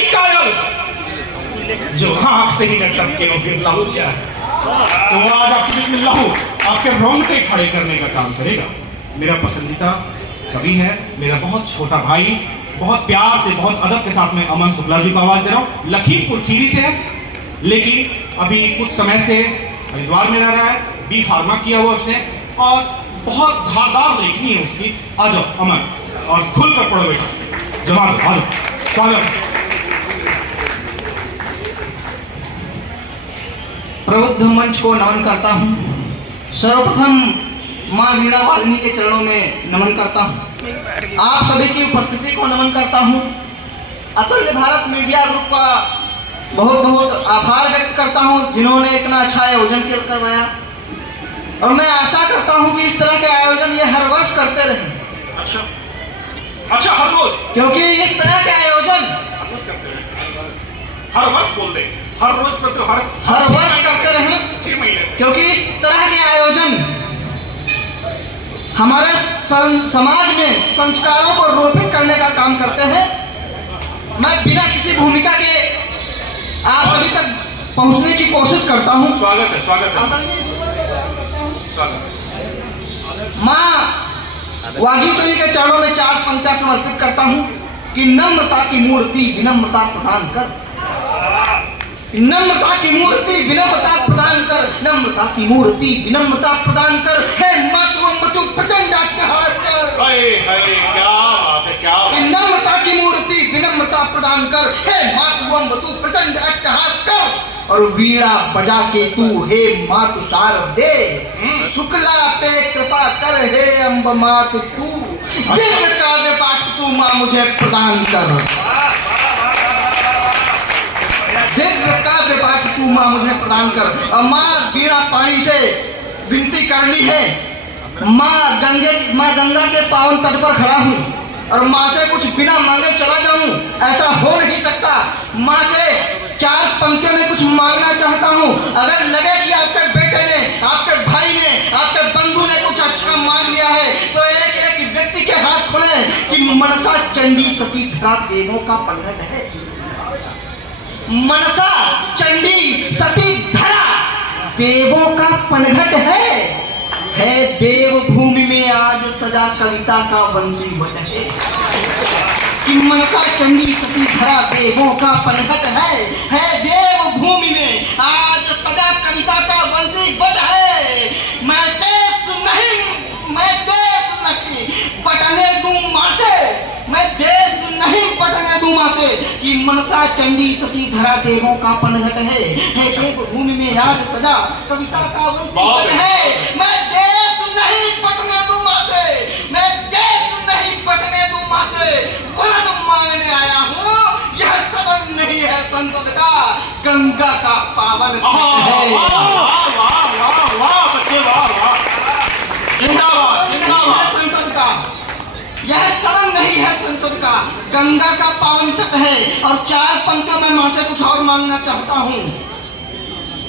वही कायल जो आंख से ही न टपके और फिर लहू क्या है, तो वो आज आपके बीच में लहू आपके रोंगटे खड़े करने का काम करेगा। मेरा पसंदीदा कवि है, मेरा बहुत छोटा भाई, बहुत प्यार से बहुत अदब के साथ मैं अमन शुक्ला जी को आवाज दे रहा हूँ। लखीमपुर खीरी से है, लेकिन अभी कुछ समय से हरिद्वार में रह रहा है, बी फार्मा किया हुआ उसने, और बहुत धारदार लेखनी है उसकी। आ जाओ अमन, और खुल कर पढ़ो बेटा, जवाब आ जाओ, स्वागत। प्रबुद्ध मंच को नमन करता हूँ। सर्वप्रथम माँ वीणा वादिनी के चरणों में नमन करता हूँ। आप सभी की उपस्थिति को नमन करता हूँ। अतुल्य भारत मीडिया ग्रुप का बहुत बहुत आभार व्यक्त करता हूँ, जिन्होंने इतना अच्छा आयोजन करवाया, और मैं आशा करता हूँ कि इस तरह के आयोजन ये हर वर्ष करते रहें। अच्छा हर रोज, क्योंकि इस तरह के आयोजन हर वर्ष बोल दे, हर रोज करते हो, हर वर्ष करते रहें, 6 महीने, क्योंकि इस तरह के आयोजन हमारे समाज में संस्कारों को रोपित करने का काम करते हैं। मैं बिना किसी भूमिका के आप सभी तक पहुंचने की कोशिश करता हूं। स्वागत है, स्वागत है, स्वागत। माँ वागीश्वरी के चरणों में 4 पंक्तियां समर्पित करता हूं कि नम्रता की मूर्ति विनम्रता प्रदान कर, नम्रता की मूर्ति विनम्रता प्रदान कर, नम्रता की मूर्ति विनम्रता प्रदान कर, हे मतु प्रचंड अट्टहास कर। हाय हाय, क्या बात है, क्या बात है। नम्रता की मूर्ति विनम्रता प्रदान कर, हे मतु प्रचंड अट्टहास कर, और वीणा बजा के तू हे मातु शारदे, शुक्ला पे कृपा कर हे अम्ब मातु तू, दिव्य काव्य पाठ तू माँ मुझे प्रदान कर, दिव्य काव्य पाठ तू माँ मुझे प्रदान कर। और माँ वीणा पाणी से विनती करनी है, माँ गंगा के पावन तट पर खड़ा हूँ और माँ से कुछ बिना मांगे चला जाऊं, ऐसा हो नहीं सकता। माँ से 4 पंक्तियों में कुछ मांगना चाहता हूँ। अगर लगे कि आपके बेटे ने, आपके भाई ने, आपके बंधु ने कुछ अच्छा मांग लिया है, तो एक एक व्यक्ति के हाथ खोले कि मनसा चंडी सती धरा देवों का पलट है, मनसा चंडी सती धरा देवों का पनघट है देव भूमि में आज सजा कविता का वंशी बट है, कि मनसा चंडी सती धरा देवों का पनघट है देव भूमि में आज सजा कविता का वंशी बट है। मैं देश नहीं बटने दूं माँ से, मैं देश नहीं बटने दूं माँ से, कि मनसा चंडी सती धरा देवों का पनघट है देव भूमि में आज सजा कविता का वंशी है। मैं देश नहीं बटने दूं माँ से, मैं देश नहीं बटने दूं माँ से, वरद मांगने आया हूँ। यह सदन नहीं है संसद का, गंगा का पावन है। संसद का यह सदन नहीं है, संसद का गंगा का पावन तट है। और 4 पंक्तियों में माँ से कुछ और मांगना चाहता हूँ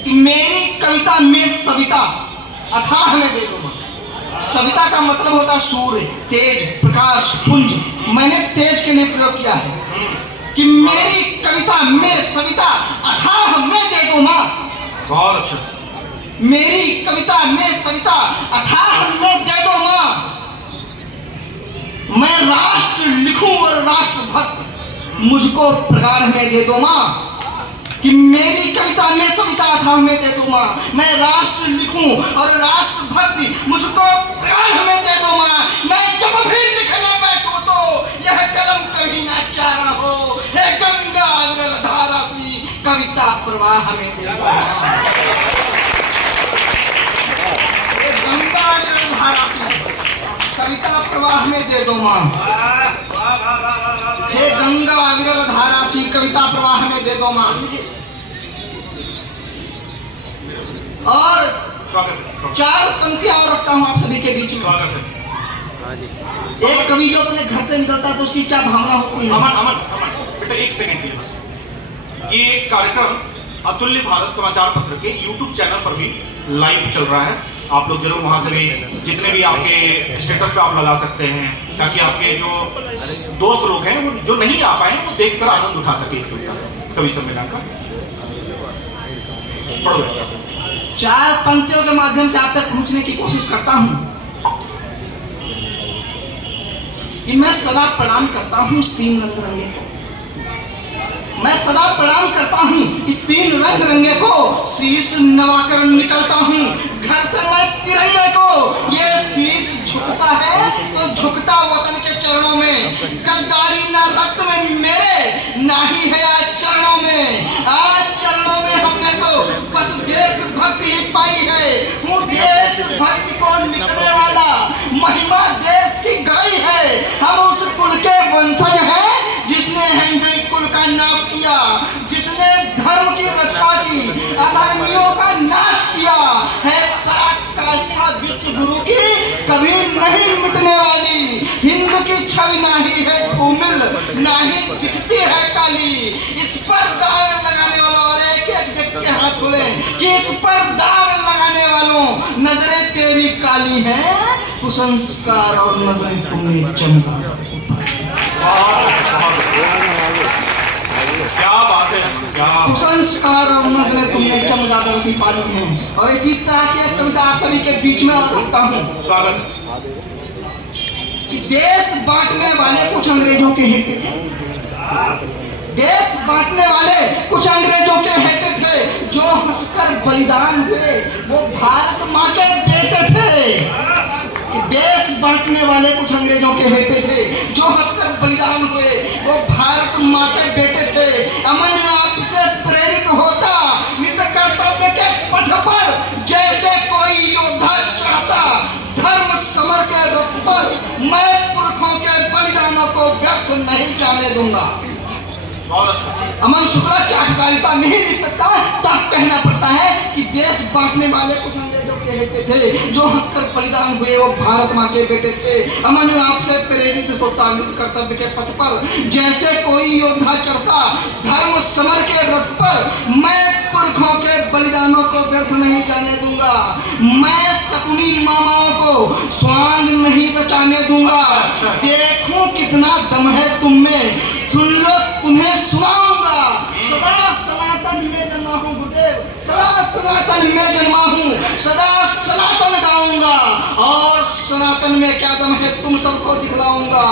कि मेरी कविता में सविता अथाह में दे दो माँ। सविता का मतलब होता है सूर्य, तेज, प्रकाश, पुंज। मैंने तेज के लिए प्रयोग किया है कि मेरी कविता में सविता अथाह में दे दो माँ। बहुत अच्छा। मेरी कविता में सविता अथाह में दे दो माँ। मैं राष्ट्र लिखूं और राष्ट्रभक्त मुझको प्रगाढ़ में दे दो माँ, कि मेरी कविता में सविता अथाह में दे दो माँ। मैं राष्ट्र लिखूं और राष्ट्रभक्ति मुझको प्रगाढ़ में दे दो माँ। मैं जब भी लिखने बैठूं तो यह कलम कभी ना चारा हो, हे गंगा विरल धारा सी कविता प्रवाह में दे दो माँ। गंगा विरल धारा सी कविता प्रवाह में दे दो माँ। हे गंगा विरल धारा सी कविता प्रवाह में दे दो माँ। और 4 पंक्तियां और रखता हूँ आप सभी के बीच में। एक कवि जो अपने घर से निकलता है तो उसकी क्या भावना होती है। अमन बेटा 1 सेकंड के लिए, ये कार्यक्रम अतुल्य भारत समाचार पत्र के YouTube चैनल पर भी लाइव चल रहा है। आप लोग जरूर वहाँ से भी जितने भी आपके स्टेटस पे आप लगा सकते हैं, ताकि आपके जो दोस्त लोग हैं वो जो नहीं आ पाए वो देखकर आनंद उठा सके इस कवि सम्मेलन का। पढ़ो। 4 पंक्तियों के माध्यम से आप तक पहुंचने की कोशिश करता हूं कि मैं सदा प्रणाम करता हूं इस 3 रंग रंगे को। मैं सदा प्रणाम करता हूं इस 3 रंग रंगे को, शीश नवाकर निकलता हूं घर से मैं तिरंगे को। ये शीश झुकता है तो झुकता वतन के चरणों में, गद्दारी ना रक्त में मेरे ना ही है आज चरणों में। आज चरणों में हमने तो बस देशभक्ति ही पाई है। हूँ देशभक्ति को निकलने वाला, महिमा देश की गाय है। हम उस कुल के वंशज हैं जिसने है कुल का नाश किया, जिसने धर्म की रक्षा की, अधर्मियों का नाश किया है। पराकाष्ठा विश्व गुरु की कभी नहीं मिटने वाली। हिंद की छवि ना ही है धूमिल, ना ही दिखती है काली। इस पर दाग लगाने वालों, और एक एक व्यक्ति के हाथ खोले कि इस पर दाग लगाने वालों, नजरें तेरी काली हैं, कुसंस्कार और नजरें तुमने चमका। क्या बात है, कुसंस्कार और नजरें तुमने चमगादड़ की पाली है। और इसी तरह की एक कविता आप सभी के बीच में रखता हूँ। स्वागत। कि देश बांटने वाले कुछ अंग्रेजों के हेटे थे। देश बांटने वाले कुछ अंग्रेजों के हेटे थे, जो हंसकर बलिदान हुए वो भारत माँ के बेटे थे। देश बांटने वाले कुछ अंग्रेजों के बेटे थे, जो हंसकर बलिदान हुए वो भारत माँ के बेटे थे। अमन आपसे प्रेरित होता नित्य कर्तव्य के पथ पर, जैसे कोई योद्धा चढ़ता धर्म समर के रथ पर। मैं पुरखों के बलिदानों को व्यर्थ नहीं जाने दूंगा। अमन शुक्ला चाटकारिता नहीं लिख सकता, तब कहना पड़ता है कि देश बांटने वाले कुछ अंग्रेजों के बेटे थे, जो हंसकर बलिदान हुए वो भारत माँ के बेटे थे। अमन आपसे प्रेरित होता नित्य कर्तव्य के पथ पर, जैसे कोई योद्धा चढ़ता धर्म समर के रथ पर। मैं पुरखों के बलिदानों को व्यर्थ नहीं जाने दूंगा। मैं शकुनी मामाओं को स्वांग नहीं बचाने दूंगा। देखूं कितना दम है तुम में, सुन लो तुम्हें सुनाऊंगा। सदा सनातन में जन्मा हूँ गुरुदेव, सदा सनातन में जन्मा हूँ, सदा सनातन गाऊंगा। और सनातन में क्या दम है तुम सबको दिखलाऊंगा।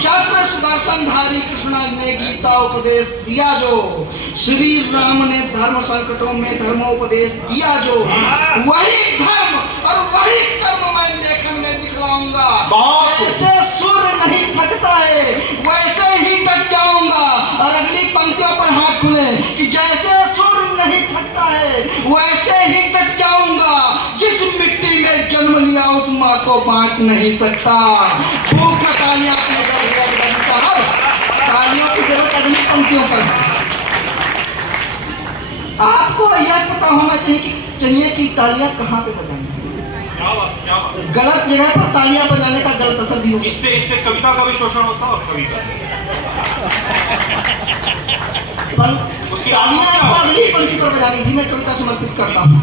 चक्र सुदर्शनधारी कृष्ण ने गीता उपदेश दिया जो, श्री राम ने धर्म संकटों में धर्मोपदेश दिया जो, वही धर्म और वही कर्म मैं लेखन में दिखलाऊंगा। जैसे सूर्य नहीं थकता है वैसे ही टक जाऊंगा। और अगली पंक्तियों पर हाथ खुले कि जैसे सूर्य नहीं थकता है वैसे ही टक जाऊंगा। जिस मिट्टी में जन्म लिया उस माँ को बांट नहीं सकता। भूखा तालियां अपने साहब, तालियों की जरूरत अगली पंक्तियों पर। आपको यह पता होना चाहिए कि तालियां कहाँ पे बजानी। गलत जगह पर तालियां बजाने का गलत असर भी होगा। इससे कविता का भी शोषण होता है और कवि का। तालियां अगली पंक्ति पर बजानी थी, मैं कविता समर्पित करता हूँ।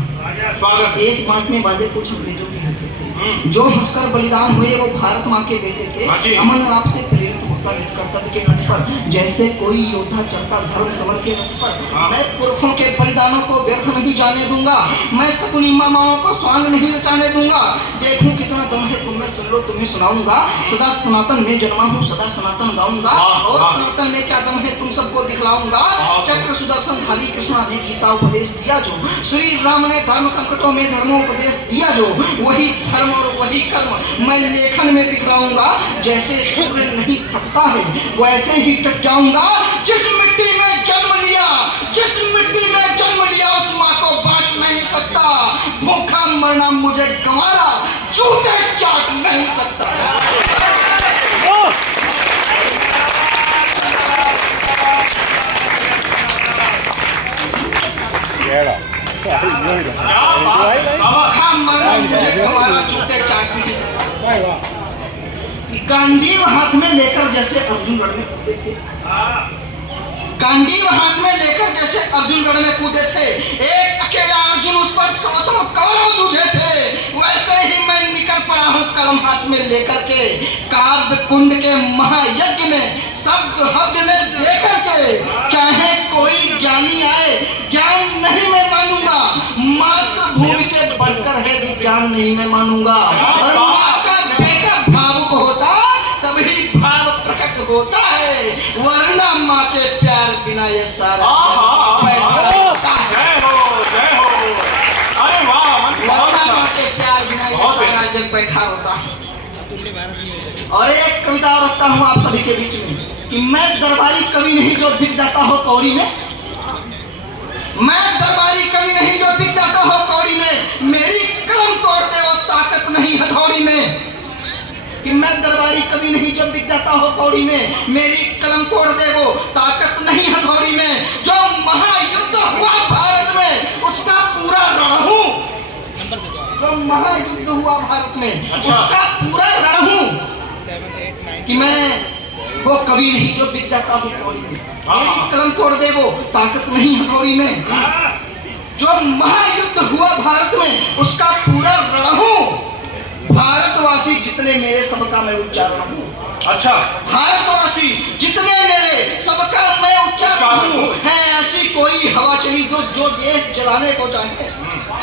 स्वागत। देश बांटने वाले कुछ अंग्रेजों के होते थे, जो हंसकर बलिदान हुए वो भारत माँ के बेटे थे। अमन आपसे प्रेरित होता नित्य कर्तव्य के रथ पर, जैसे कोई योद्धा चढ़ता धर्म समर के रथ पर। मैं पुरखों के बलिदानों को व्यर्थ नहीं जाने दूंगा। मैं शकुनी मामाओं को स्वांग नहीं रचाने दूंगा। देखूं कितना दम है तुम में, सुन लो तुम्हें सुनाऊंगा। सदा सनातन में जन्मा हूँ, सदा सनातन गाऊंगा। और सनातन में क्या दम है तुम सबको दिखलाऊंगा। चक्र सुदर्शनधारी कृष्ण ने गीता उपदेश दिया जो, श्री राम ने धर्म संकटों में धर्मोपदेश दिया जो, वही धर्म और वही कर्म मैं लेखन में दिखलाऊंगा। जैसे सूर्य नहीं थकता है वैसे ही टक जाऊंगा। जिस मिट्टी में जन्म लिया, जिस मिट्टी में जन्म लिया उस माँ को बांट नहीं सकता। भूखा मरना मुझे गंवारा, जूते चाट नहीं सकता। गांधी हाथ में लेकर जैसे अर्जुन लड़ने पड़ते थे, गांडीव हाथ में लेकर जैसे अर्जुनगढ़ में कूदे थे, एक अकेला अर्जुन उस पर 100 कौरव जूझे थे, वैसे ही मैं निकल पड़ा हूँ कलम हाथ में लेकर के काव्य कुंड के महायज्ञ में शब्द हब्द में देकर के। चाहे कोई ज्ञानी आए, ज्ञान नहीं मैं मानूंगा, मातृभूमि से बढ़कर है विज्ञान नहीं मैं मानूंगा। और माँ का बेटा भावुक होता तभी भाव प्रकट होता है, वरना माँ के प्यार बिना ये सारा बैठा होता है। वरना माँ के प्यार बिना ये सारा जग बैठा होता है। और एक कविता और रखता हूँ आप सभी के बीच में कि मैं दरबारी कवि नहीं जो बिक जाता हो कौड़ी में, मैं दरबारी कवि नहीं जो बिक जाता हो कौड़ी में, मेरी कलम तोड़ दे वो ताकत नहीं हथौड़ी में। कि मैं दरबारी कवि नहीं जो बिक जाता हो कौड़ी में, मेरी कलम तोड़ दे वो ताकत नहीं हथौड़ी में। जो महायुद्ध हुआ भारत में उसका पूरा रण हूँ, जो महायुद्ध हुआ भारत में उसका पूरा रण हूँ। कि मैं वो कवि नहीं जो बिक जाता हूँ कौड़ी में, मेरी कलम तोड़ दे वो ताकत नहीं हथौड़ी में। जो महायुद्ध हुआ भारत में उसका पूरा रण हूँ। भारतवासी जितने मेरे सबका मैं उच्चारण हूँ। अच्छा, भारतवासी जितने मेरे सबका मैं उच्चारण हूँ। है ऐसी कोई हवा चली जो देश जलाने को चाहे,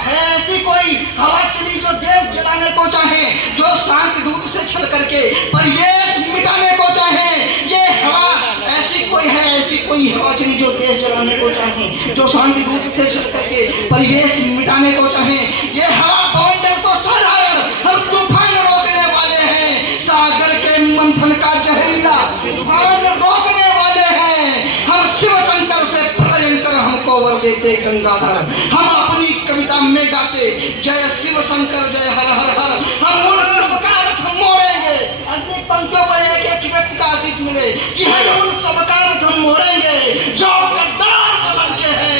है ऐसी कोई हवा चली जो देश जलाने को चाहे, जो शांत दूत से छल करके परिवेश मिटाने को चाहे। ये हवा ऐसी कोई है, ऐसी कोई हवा चली जो देश जलाने को चाहे, जो शांत दूत से छल करके परिवेश मिटाने को चाहे। ये हवा बवंडर तो साधारण, हम तूफान रोकने वाले हैं, सागर के मंथन का जहरीला तूफान रोकने वाले हैं। हम शिव शंकर से प्रलयंकर हमको वर देते गंगाधर, हम अपनी कविता में गाते जय शिव शंकर जय हर हर हर। हम उन सबका अर्थ मोड़ेंगे, अंतिम पंक्तियों पर एक एक व्यक्ति का आशीष मिले कि हम उन सबका अर्थ मोड़ेंगे जो गद्दार बदल के हैं।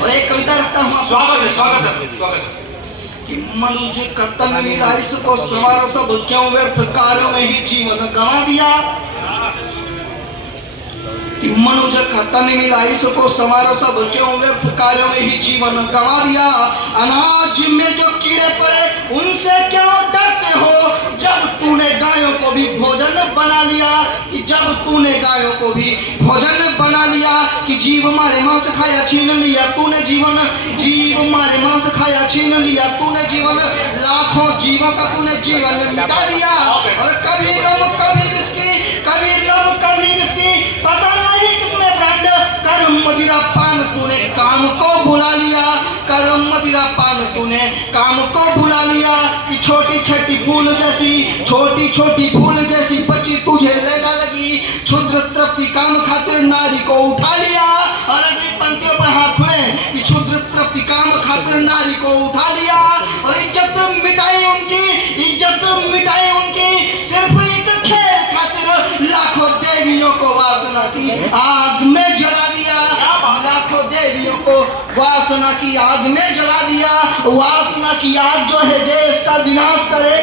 और एक कविता रखता हूँ, स्वागत कि मनुष्य का तन मिला इसको संवारो सब क्यों व्यर्थ कार्यों में ही जीवन गंवा दिया। कि मनुष्य का तन मिला इसको संवारो सब क्यों व्यर्थ कार्यों में ही जीवन गंवा दिया। अनाज में जो कीड़े पड़े उनसे क्यों डरते हो, जब तूने गायों को भी भोजन बना लिया। कि जब तूने गायों को भी भोजन बना लिया, कि जीव मारे मांस खाया छीन लिया तूने जीवन, जीव मारे मांस खाया छीन लिया तूने जीवन, लाखों जीवों का तूने जीवन मिटा दिया। और कभी रम कभी विस्की, कभी रम कभी विस्की, पता नहीं कितने ब्रांड, करम मदिरा पान तूने काम को भुला लिया, करम मदिरा पान तूने काम को भुला लिया। कि छोटी छोटी फूल जैसी, छोटी छोटी फूल जैसी बच्ची तुझे लेना लगी, क्षुद्र तृप्ति काम खातिर नारी को उठा लिया। और अगली पंक्तियों पर हाथ खुले कि क्षुद्र तृप्ति काम खातिर नारी को उठा लिया। और इज्जत मिटाई उनकी, इज्जत मिटाई उनकी, सिर्फ एक खेल खातिर लाखों देवियों को वासना की आग में जला दिया। लाखों देवियों को वासना की आग में जला दिया। वासना की आग जो है देश का विनाश करे,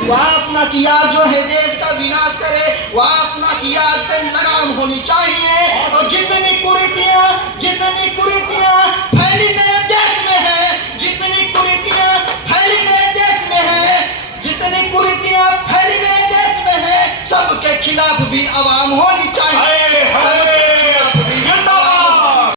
वासना की आग जो है देश का विनाश करे, वासना की आग पे लगाम होनी चाहिए। और जितनी कुरीतियां